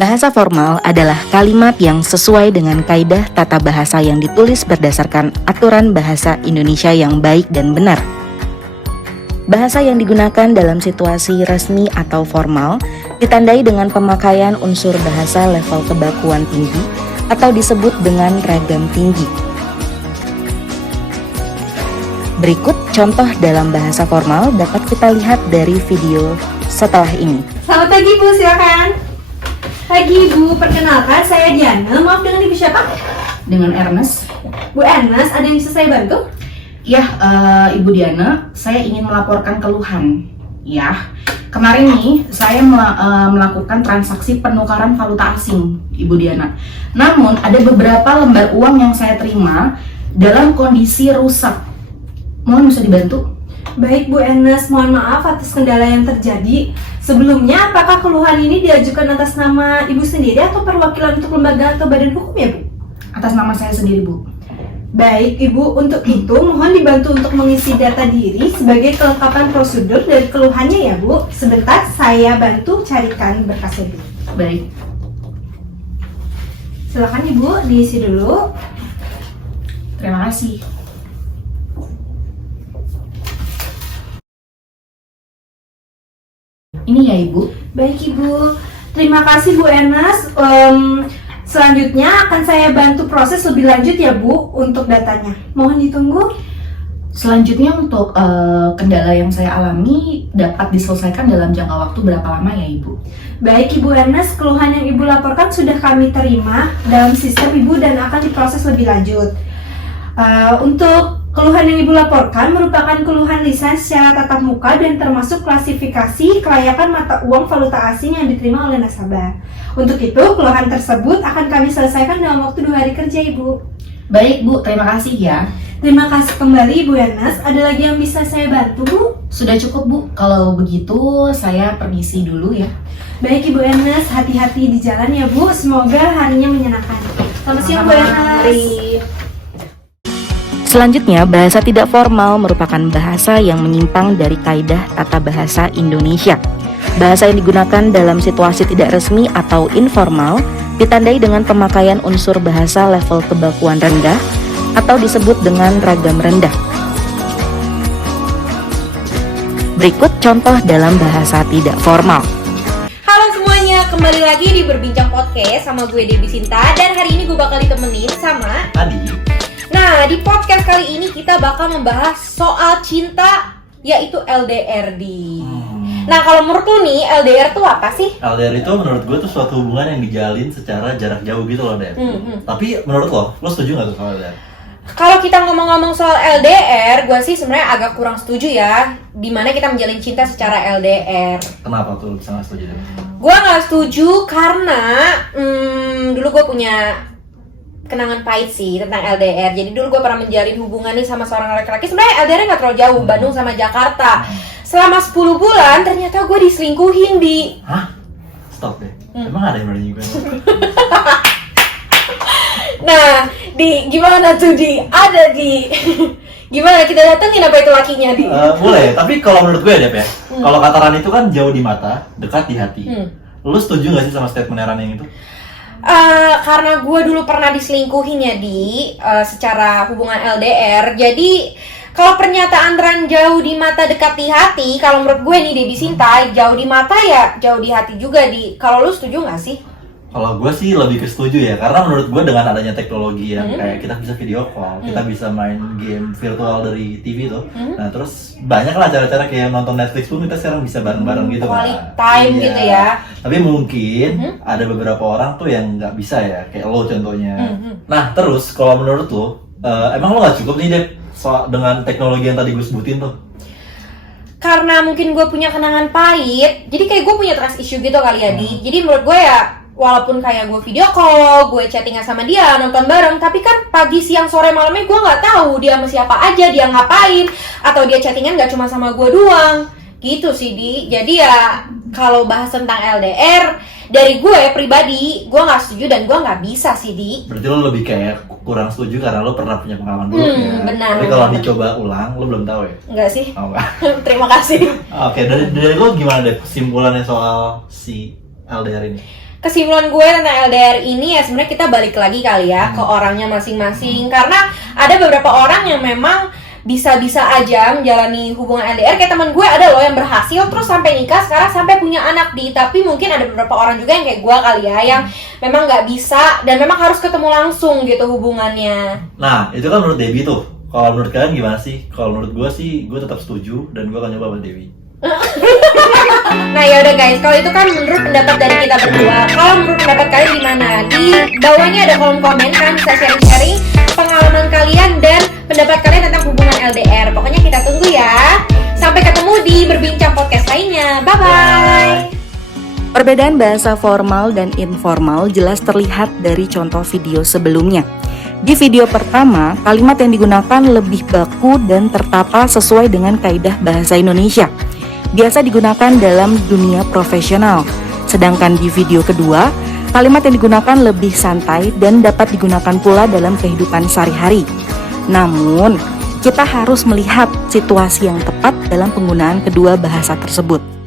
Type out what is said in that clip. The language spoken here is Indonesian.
Bahasa formal adalah kalimat yang sesuai dengan kaidah tata bahasa yang ditulis berdasarkan aturan bahasa Indonesia yang baik dan benar. Bahasa yang digunakan dalam situasi resmi atau formal ditandai dengan pemakaian unsur bahasa level kebakuan tinggi atau disebut dengan ragam tinggi. Berikut contoh dalam bahasa formal dapat kita lihat dari video setelah ini. Selamat pagi Bu, silakan. Pagi Bu, perkenalkan saya Diana. Maaf, dengan Ibu siapa? Dengan Ernest. Bu Ernest, ada yang bisa saya bantu? Ya, Ibu Diana, saya ingin melaporkan keluhan. Ya, kemarin nih saya melakukan transaksi penukaran valuta asing, Ibu Diana. Namun ada beberapa lembar uang yang saya terima dalam kondisi rusak. Mohon bisa dibantu? Baik Bu Ernest, mohon maaf atas kendala yang terjadi. Sebelumnya, apakah keluhan ini diajukan atas nama Ibu sendiri atau perwakilan untuk lembaga atau badan hukum ya Bu? Atas nama saya sendiri, Bu. Baik Ibu, untuk itu mohon dibantu untuk mengisi data diri sebagai kelengkapan prosedur dari keluhannya ya Bu. Sebentar, saya bantu carikan berkasnya dulu. Baik. Silakan Ibu, diisi dulu. Terima kasih. Ini ya Ibu. Baik Ibu, terima kasih Bu Ernest. Selanjutnya akan saya bantu proses lebih lanjut ya Bu untuk datanya. Mohon ditunggu. Selanjutnya untuk kendala yang saya alami dapat diselesaikan dalam jangka waktu berapa lama ya Ibu? Baik Ibu Ernest, keluhan yang Ibu laporkan sudah kami terima dalam sistem Ibu dan akan diproses lebih lanjut. Untuk keluhan yang Ibu laporkan merupakan keluhan lisan secara tatap muka dan termasuk klasifikasi kelayakan mata uang valuta asing yang diterima oleh nasabah. Untuk itu, keluhan tersebut akan kami selesaikan dalam waktu 2 hari kerja Ibu. Baik Bu, terima kasih ya. Terima kasih kembali Ibu Ernest. Ada lagi yang bisa saya bantu Bu? Sudah cukup Bu, kalau begitu saya permisi dulu ya. Baik Ibu Ernest, hati-hati di jalan ya Bu. Semoga harinya menyenangkan. Selamat siang Bu Ernest. Selanjutnya, bahasa tidak formal merupakan bahasa yang menyimpang dari kaidah tata bahasa Indonesia. Bahasa yang digunakan dalam situasi tidak resmi atau informal ditandai dengan pemakaian unsur bahasa level kebakuan rendah atau disebut dengan ragam rendah. Berikut contoh dalam bahasa tidak formal. Halo semuanya, kembali lagi di Berbincang Podcast sama gue Debbie Sinta. Dan hari ini gue bakal ditemenin sama Adi. Nah, di podcast kali ini kita bakal membahas soal cinta, yaitu LDR di. Nah, kalau menurut lu nih, LDR tuh apa sih? LDR itu menurut gue tuh suatu hubungan yang dijalin secara jarak jauh gitu loh, Dad. Tapi menurut lo setuju nggak tuh sama LDR? Kalau kita ngomong-ngomong soal LDR, gue sih sebenarnya agak kurang setuju ya. Dimana kita menjalin cinta secara LDR. Kenapa tuh bisa nggak setuju? Gue nggak setuju karena dulu gue punya kenangan pahit sih tentang LDR. Jadi dulu gue pernah menjalin hubungan nih sama seorang laki-laki. Sebenarnya LDR nggak terlalu jauh, Bandung sama Jakarta. Selama 10 bulan ternyata gue diselingkuhin di. Hah? Stop deh. Emang ada yang berani juga? Nah, gimana tuh gimana kita datengin apa itu lakinya di? Boleh, tapi kalau menurut gue ya Dep ya, kalau kata Rani itu kan jauh di mata, dekat di hati. Lu setuju nggak sih sama statement Rani yang itu? Karena gue dulu pernah diselingkuhin ya secara hubungan LDR. Jadi kalau pernyataan Ran jauh di mata dekat di hati, kalau menurut gue nih Debbie Sinta, jauh di mata ya jauh di hati juga di. Kalau lu setuju nggak sih? Kalau gue sih lebih ke setuju ya, karena menurut gue dengan adanya teknologi yang kayak kita bisa video call, kita bisa main game virtual dari TV tuh. Nah terus banyak lah cara-cara kayak nonton Netflix pun kita sekarang bisa bareng-bareng gitu kan. Quality time Iya. gitu ya. Tapi mungkin ada beberapa orang tuh yang nggak bisa ya, kayak lo contohnya. Nah terus kalau menurut lo, emang lo nggak cukup nih Dep dengan teknologi yang tadi gue sebutin tuh? Karena mungkin gue punya kenangan pahit, jadi kayak gue punya trust issue gitu kali ya Di. Jadi menurut gue ya, walaupun kayak gue video call, gue chattingan sama dia, nonton bareng, tapi kan pagi, siang, sore, malamnya gue nggak tahu dia sama siapa aja, dia ngapain, atau dia chattingan nggak cuma sama gue doang, gitu sih Di. Jadi ya kalau bahas tentang LDR, dari gue pribadi, gue nggak setuju dan gue nggak bisa sih Di. Berarti lo lebih kayak kurang setuju karena lo pernah punya pengalaman buruk ya. Benar. Tapi kalau dicoba ulang, lo belum tahu ya? Enggak sih. Oh enggak. Terima kasih. Oke, dari lo gimana deh kesimpulannya soal si LDR ini? kesimpulan gue tentang LDR ini ya sebenarnya kita balik lagi kali ya ke orangnya masing-masing. Karena ada beberapa orang yang memang bisa-bisa aja menjalani hubungan LDR. Kayak teman gue ada loh yang berhasil terus sampai nikah, sekarang sampai punya anak tapi mungkin ada beberapa orang juga yang kayak gue kali ya, yang memang nggak bisa dan memang harus ketemu langsung gitu hubungannya. Nah, itu kan menurut Debbie tuh. Kalau menurut kalian gimana sih? Kalau menurut gue sih, gue tetap setuju dan gue akan nyoba sama Debbie. Nah ya udah guys, kalau itu kan menurut pendapat dari kita berdua. Kalau menurut pendapat kalian gimana? Di bawahnya ada kolom komen, kalian bisa sharing-sharing pengalaman kalian dan pendapat kalian tentang hubungan LDR. Pokoknya kita tunggu ya. Sampai ketemu di Berbincang Podcast lainnya. Bye-bye. Perbedaan bahasa formal dan informal jelas terlihat dari contoh video sebelumnya. Di video pertama, kalimat yang digunakan lebih baku dan tertata sesuai dengan kaidah bahasa Indonesia. Biasa digunakan dalam dunia profesional. Sedangkan di video kedua, kalimat yang digunakan lebih santai dan dapat digunakan pula dalam kehidupan sehari-hari. Namun, kita harus melihat situasi yang tepat dalam penggunaan kedua bahasa tersebut.